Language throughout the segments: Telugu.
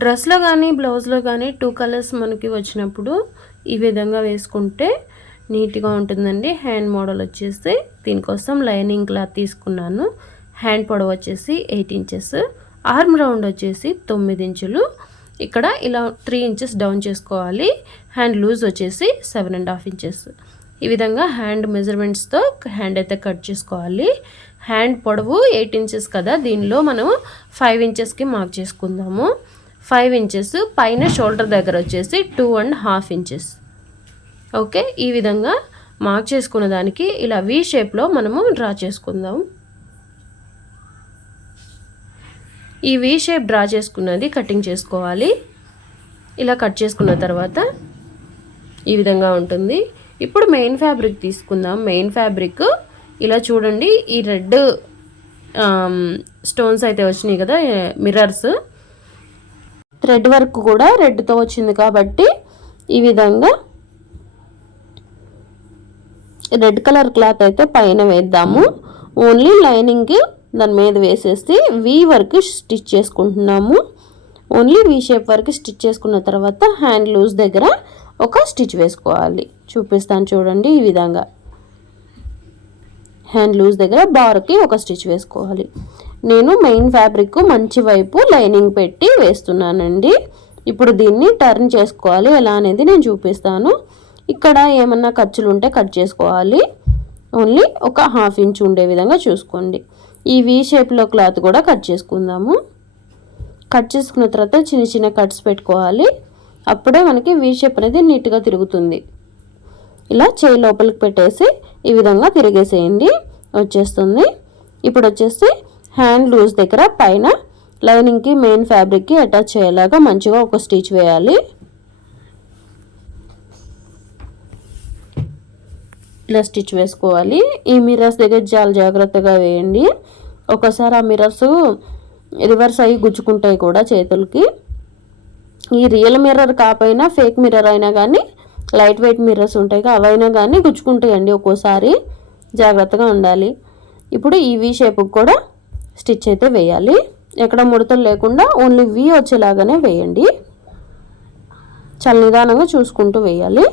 డ్రెస్లో కానీ బ్లౌజ్లో కానీ టూ కలర్స్ మనకి వచ్చినప్పుడు ఈ విధంగా వేసుకుంటే నీట్గా ఉంటుందండి. హ్యాండ్ మోడల్ వచ్చేసి దీనికోసం లైనింగ్ క్లాత్ తీసుకున్నాను. హ్యాండ్ పొడవు వచ్చేసి ఎయిట్ ఇంచెస్. ఆర్మ్ రౌండ్ వచ్చేసి తొమ్మిది ఇంచులు. ఇక్కడ ఇలా త్రీ ఇంచెస్ డౌన్ చేసుకోవాలి. హ్యాండ్ లూజ్ వచ్చేసి సెవెన్ అండ్ హాఫ్ ఇంచెస్. ఈ విధంగా హ్యాండ్ మెజర్మెంట్స్తో హ్యాండ్ అయితే కట్ చేసుకోవాలి. హ్యాండ్ పొడవు ఎయిట్ ఇంచెస్ కదా దీనిలో మనం ఫైవ్ ఇంచెస్కి మార్క్ చేసుకుందాము. ఫైవ్ ఇంచెస్ పైన షోల్డర్ దగ్గర వచ్చేసి two and half inches. Okay? ఈ విధంగా మార్క్ చేసుకున్న దానికి ఇలా వి షేప్లో మనము డ్రా చేసుకుందాం. ఈ వి షేప్ డ్రా చేసుకున్నది కటింగ్ చేసుకోవాలి. ఇలా కట్ చేసుకున్న తర్వాత ఈ విధంగా ఉంటుంది. ఇప్పుడు మెయిన్ ఫ్యాబ్రిక్ తీసుకుందాం. మెయిన్ ఫ్యాబ్రిక్ ఇలా చూడండి. ఈ రెడ్ స్టోన్స్ um, అయితే వచ్చినాయి కదా మిర్రర్స్ థ్రెడ్ వర్క్ కూడా రెడ్తో వచ్చింది కాబట్టి ఈ విధంగా రెడ్ కలర్ క్లాత్ అయితే పైన వేద్దాము. ఓన్లీ లైనింగ్ దాని మీద వేసేసి వి వర్క్ స్టిచ్ చేసుకుంటున్నాము. ఓన్లీ వి షేప్ వరకు స్టిచ్ చేసుకున్న తర్వాత హ్యాండ్ లూజ్ దగ్గర ఒక స్టిచ్ వేసుకోవాలి. చూపిస్తాను చూడండి ఈ విధంగా. హ్యాండ్ లూజ్ దగ్గర బార్కి ఒక స్టిచ్ వేసుకోవాలి. నేను మెయిన్ ఫ్యాబ్రిక్ మంచి వైపు లైనింగ్ పెట్టి వేస్తున్నానండి. ఇప్పుడు దీన్ని టర్న్ చేసుకోవాలి. ఎలా అనేది నేను చూపిస్తాను. ఇక్కడ ఏమన్నా ఖర్చులు ఉంటే కట్ చేసుకోవాలి. ఓన్లీ ఒక హాఫ్ ఇంచ్ ఉండే విధంగా చూసుకోండి. ఈ వీ షేప్లో క్లాత్ కూడా కట్ చేసుకుందాము. కట్ చేసుకున్న తర్వాత చిన్న చిన్న కట్స్ పెట్టుకోవాలి. అప్పుడే మనకి వీ షేప్ అనేది నీట్గా తిరుగుతుంది. ఇలా చేయి లోపలికి పెట్టేసి ఈ విధంగా తిరిగేసేయండి. వచ్చేస్తుంది. ఇప్పుడు వచ్చేసి హ్యాండ్ లూజ్ దగ్గర పైన లైనింగ్కి మెయిన్ ఫ్యాబ్రిక్కి అటాచ్ అయ్యేలాగా మంచిగా ఒక స్టిచ్ వేయాలి. ఇలా స్టిచ్ వేసుకోవాలి. ఈ మిర్రర్స్ దగ్గర చాలా జాగ్రత్తగా వేయండి. ఒకసారి ఆ మిర్రర్స్ రివర్స్ అయ్యి గుచ్చుకుంటాయి కూడా చేతులకి. ఈ రియల్ మిర్రర్ కాకపోయినా ఫేక్ మిర్రర్ అయినా కానీ లైట్ వెయిట్ మిర్రర్స్ ఉంటాయి అవైనా కానీ గుచ్చుకుంటాయండి ఒక్కోసారి. జాగ్రత్తగా ఉండాలి. ఇప్పుడు ఈ వి షేప్కి కూడా స్టిచ్ అయితే వేయాలి. ఎక్కడ ముడతలు లేకుండా ఓన్లీ వి వచ్చేలాగానే వేయండి. చాలా నిదానంగా చూసుకుంటూ వేయాలి.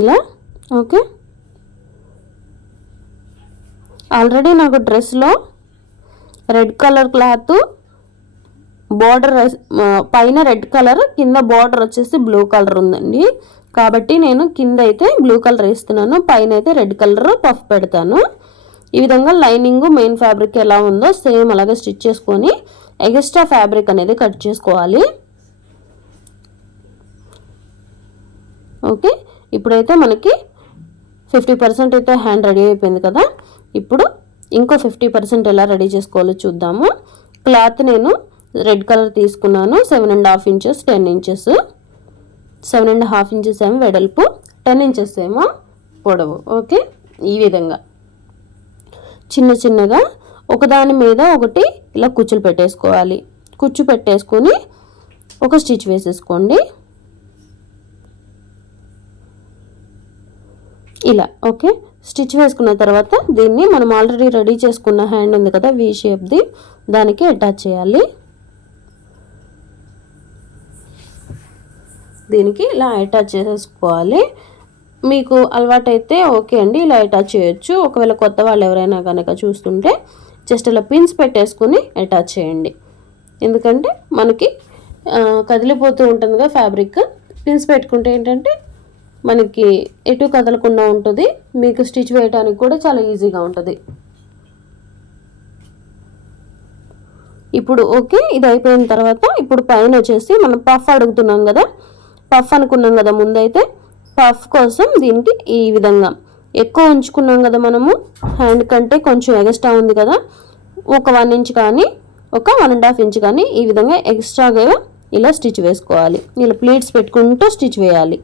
ఇలా ఓకే. ఆల్రెడీ నాకు డ్రెస్లో రెడ్ కలర్ క్లాత్ బార్డర్ పైన రెడ్ కలర్ కింద బార్డర్ వచ్చేసి బ్లూ కలర్ ఉందండి. కాబట్టి నేను కింద అయితే బ్లూ కలర్ వేస్తున్నాను పైన అయితే రెడ్ కలర్ పఫ్ పెడతాను. ఈ విధంగా లైనింగ్ మెయిన్ ఫ్యాబ్రిక్ ఎలా ఉందో సేమ్ అలాగే స్టిచ్ చేసుకొని ఎక్స్ట్రా ఫ్యాబ్రిక్ అనేది కట్ చేసుకోవాలి. ఓకే ఇప్పుడైతే మనకి ఫిఫ్టీ పర్సెంట్ అయితే హ్యాండ్ రెడీ అయిపోయింది కదా. ఇప్పుడు ఇంకో ఫిఫ్టీ పర్సెంట్ ఎలా రెడీ చేసుకోవాలో చూద్దాము. క్లాత్ నేను రెడ్ కలర్ తీసుకున్నాను. Seven and half inches ten inches. Seven and half inches ఏమో వెడల్పు టెన్ ఇంచెస్ ఏమో పొడవు. ఓకే? ఈ విధంగా. చిన్న చిన్నగా ఒకదాని మీద ఒకటి ఇలా కుచ్చులు పెట్టేసుకోవాలి. కుచ్చు పెట్టేసుకొని ఒక స్టిచ్ వేసేసుకోండి. ఇలా. ఓకే? స్టిచ్ వేసుకున్న తర్వాత దీన్ని మనం ఆల్రెడీ రెడీ చేసుకున్న హ్యాండ్ ఉంది కదా వీ షేప్ది దానికి అటాచ్ చేయాలి. దీనికి ఇలా అటాచ్ చేసేసుకోవాలి. మీకు అలవాటైతే ఓకే అండి ఇలా అటాచ్ చేయొచ్చు. ఒకవేళ కొత్త వాళ్ళు ఎవరైనా కనుక చూస్తుంటే జస్ట్ ఇలా పిన్స్ పెట్టేసుకుని అటాచ్ చేయండి. ఎందుకంటే మనకి కదిలిపోతూ ఉంటుంది కదా ఫ్యాబ్రిక్ పిన్స్ పెట్టుకుంటే ఏంటంటే మనకి ఎటు కదలకుండా ఉంటుంది. మీకు స్టిచ్ వేయడానికి కూడా చాలా ఈజీగా ఉంటుంది. ఇప్పుడు ఓకే ఇది అయిపోయిన తర్వాత ఇప్పుడు పైన వచ్చేసి మనం పఫ్ అడుగుతున్నాం కదా. పఫ్ అనుకున్నాం కదా ముందైతే. పఫ్ కోసం దీనికి ఈ విధంగా ఎక్కువ ఉంచుకున్నాం కదా మనము. హ్యాండ్ కంటే కొంచెం ఎక్స్ట్రా ఉంది కదా. ఒక వన్ ఇంచ్ కానీ ఒక వన్ అండ్ హాఫ్ ఇంచ్ కానీ ఈ విధంగా ఎక్స్ట్రాగా ఇలా స్టిచ్ వేసుకోవాలి. ఇలా ప్లేట్స్ పెట్టుకుంటూ స్టిచ్ వేయాలి.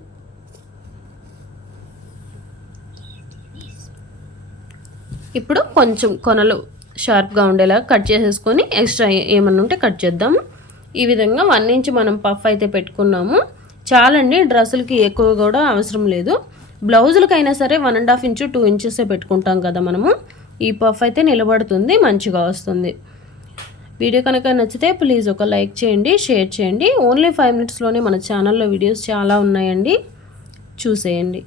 ఇప్పుడు కొంచెం కొనలు షార్ప్గా ఉండేలా కట్ చేసేసుకొని ఎక్స్ట్రా ఏమన్నా ఉంటే కట్ చేద్దాము. ఈ విధంగా వన్ ఇంచ్ మనం పఫ్ అయితే పెట్టుకున్నాము. చాలండి డ్రెస్సులకి ఎక్కువ కూడా అవసరం లేదు. బ్లౌజులకైనా సరే one and half inch two ఇంచెసే పెట్టుకుంటాం కదా మనము. ఈ పఫ్ అయితే నిలబడుతుంది మంచిగా వస్తుంది. వీడియో కనుక నచ్చితే ప్లీజ్ ఒక లైక్ చేయండి షేర్ చేయండి. ఓన్లీ ఫైవ్ మినిట్స్లోనే మన ఛానల్లో వీడియోస్ చాలా ఉన్నాయండి. చూసేయండి.